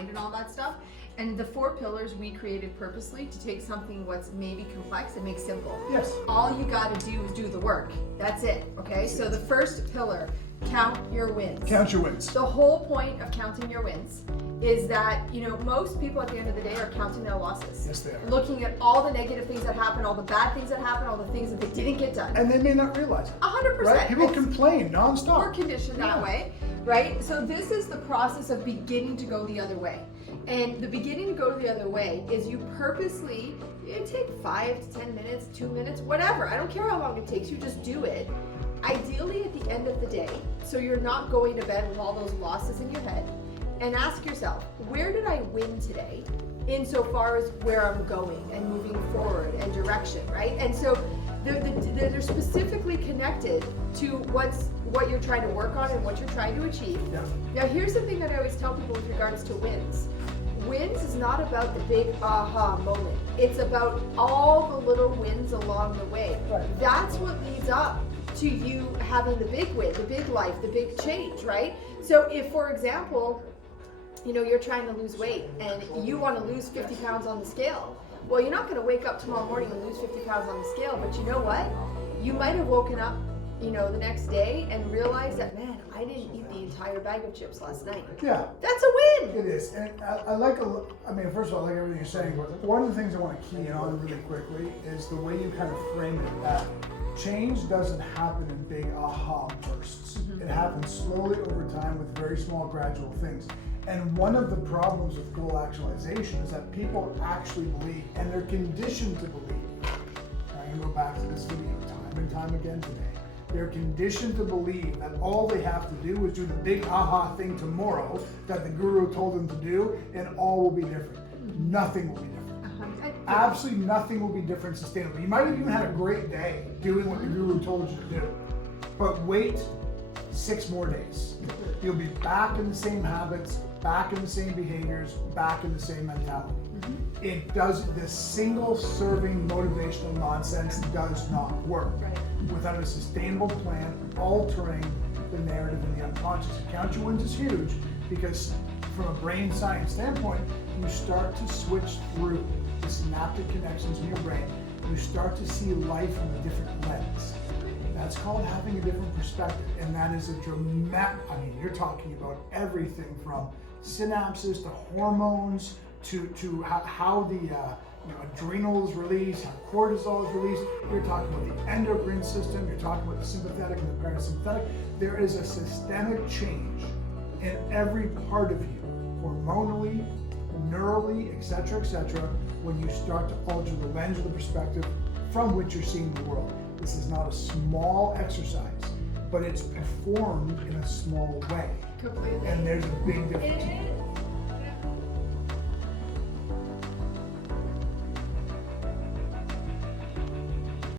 mind and all that stuff. And the 4 pillars we created purposely to take something what's maybe complex and make simple. Yes. All you got to do is do the work. That's it. Okay. So the first pillar, count your wins. Count your wins. The whole point of counting your wins is that, you know, most people at the end of the day are counting their losses. Yes, they are. Looking at all the negative things that happen, all the bad things that happen, all the things that they didn't get done. And they may not realize it. 100%. Right? People complain nonstop. We're conditioned that way, right? So this is the process of beginning to go the other way. And the beginning to go the other way is you purposely, you take 5 to 10 minutes, 2 minutes, whatever. I don't care how long it takes, you just do it. Ideally at the end of the day, so you're not going to bed with all those losses in your head. And ask yourself, where did I win today insofar as where I'm going and moving forward and direction, right? And so they're specifically connected to what you're trying to work on and what you're trying to achieve. Yeah. Now here's the thing that I always tell people with regards to wins. Wins is not about the big aha moment. It's about all the little wins along the way. Right. That's what leads up to you having the big win, the big life, the big change, right? So if, for example, you know, you're trying to lose weight and you want to lose 50 pounds on the scale. Well, you're not going to wake up tomorrow morning and lose 50 pounds on the scale, but you know what? You might have woken up, you know, the next day and realized that, man, I didn't eat the entire bag of chips last night. Yeah. That's a win. It is. And I like, I mean, first of all, I like everything you're saying, but one of the things I want to key in on really quickly is the way you kind of frame it, that change doesn't happen in big aha bursts. It happens slowly over time with very small gradual things. And one of the problems with goal actualization is that people actually believe, and they're conditioned to believe. I'm going to go back to this video time and time again today. They're conditioned to believe that all they have to do is do the big aha thing tomorrow that the guru told them to do, and all will be different. Nothing will be different. Absolutely nothing will be different sustainably. You might have even had a great day doing what the guru told you to do, but wait 6 more days. You'll be back in the same habits, back in the same behaviors, back in the same mentality. It does, this single serving motivational nonsense does not work. Without a sustainable plan, altering the narrative in the unconscious. Count your wins is huge because from a brain science standpoint, you start to switch through the synaptic connections in your brain. You start to see life from a different lens. That's called having a different perspective, and that is a dramatic, I mean, you're talking about everything from synapses to hormones to how the adrenal is released, how cortisol is released. You're talking about the endocrine system, you're talking about the sympathetic and the parasympathetic. There is a systemic change in every part of you, hormonally, neurally, etc., when you start to alter the lens or the perspective from which you're seeing the world. This is not a small exercise, but it's performed in a small way. Completely. And there's a big difference. It is.